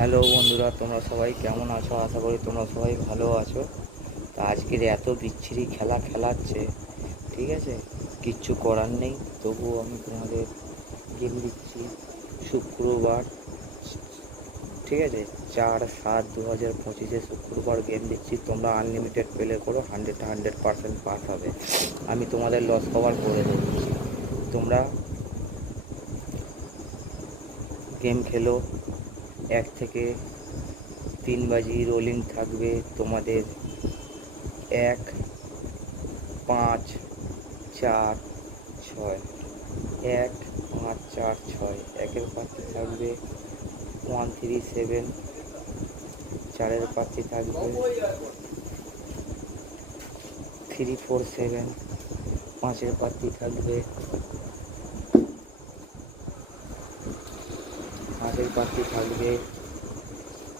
Hello বন্ধুরা, তোমরা সবাই কেমন আছো? আশা করি তোমরা সবাই ভালো আছো। তা আজকের এত বিচ্ছিরি খেলা খেলাচ্ছে, ঠিক আছে, কিচ্ছু করার নেই। তবুও আমি তোমাদের গেম দিচ্ছি শুক্রবার, ঠিক আছে, 4/7/2025 শুক্রবার গেম দিচ্ছি। তোমরা আনলিমিটেড প্লে করো, 100% পাস হবে। আমি তোমাদের লস কভার করে দেবো। তোমরা গেম খেলো, 1 থেকে 3 বাজি রোলিং থাকবে তোমাদের। 1 5 4 6, 1 5 4 6, একের প্রার্থী থাকবে 137, চারের প্রার্থী থাকবে 347, পাঁচের প্রার্থী থাকবে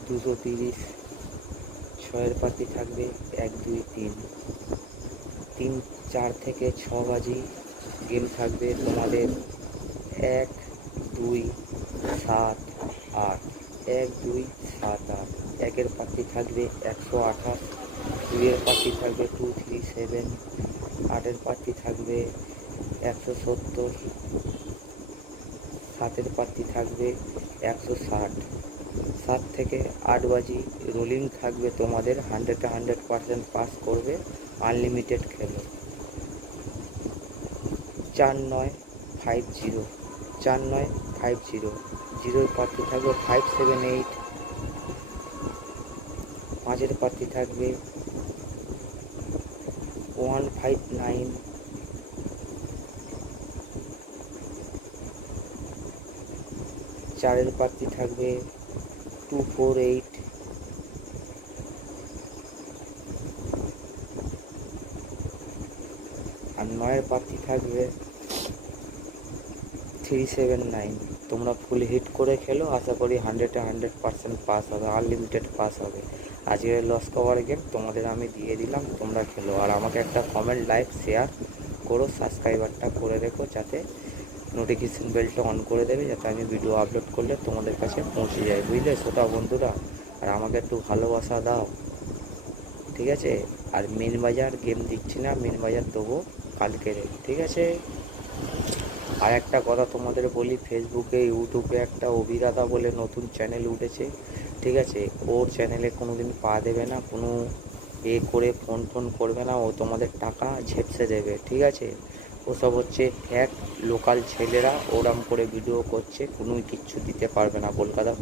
230, ছয়ের প্রার্থী থাকবে 1 2 3, 4 থেকে 6 বাজি গেম থাকবে তোমাদের। 1 2 7 8, 1 2 7 8, একের প্রার্থী থাকবে 128, দুইয়ের প্রার্থী থাকবে 237, আটের প্রার্থী থাকবে 170, সাতের প্রার্থী থাকবে 160। 7 থেকে 8 বাজি রোলিং থাকবে তোমাদের। 100% পাস করবে, আনলিমিটেড খেলো। 4950, 4950, জিরোর প্রার্থী থাকবে 578, পাঁচের প্রার্থী থাকবে 159, চারের প্রার্থী থাকবে 248, আর নয়ের প্রার্থী থাকবে 379। তোমরা ফুল হিট করে খেলো, আশা করি 100% পাস হবে, আনলিমিটেড পাস হবে। আজকের লস কভার গেম তোমাদের আমি দিয়ে দিলাম, তোমরা খেলো। আর আমাকে একটা কমেন্ট, লাইক, শেয়ার করো, সাবস্ক্রাইবারটা করে রেখো, যাতে নোটিফিকেশন বেলটা অন করে দেবে, যাতে আমি ভিডিও আপলোড করলে তোমাদের কাছে পৌঁছে যায়, বুঝলে শ্রোতা বন্ধুরা। আর আমাকে একটু ভালোবাসা দাও, ঠিক আছে। আর মেন বাজার গেম দিচ্ছি না, মেন বাজার দেবো কালকে, ঠিক আছে। আর একটা কথা তোমাদের বলি, ফেসবুকে ইউটিউবে একটা অভিদাদা বলে নতুন চ্যানেল উঠেছে, ঠিক আছে। ওর চ্যানেলে কোনো দিন পা দেবে না, কোনো করে ফোন করবে না, ও তোমাদের টাকা ঝেপসে দেবে, ঠিক আছে। ওসব হচ্ছে ফ্যাক লোকাল ছেলেরা, ওরম করে ভিডিও করছে, কোনো কিচ্ছু দিতে পারবে না। কলকাতা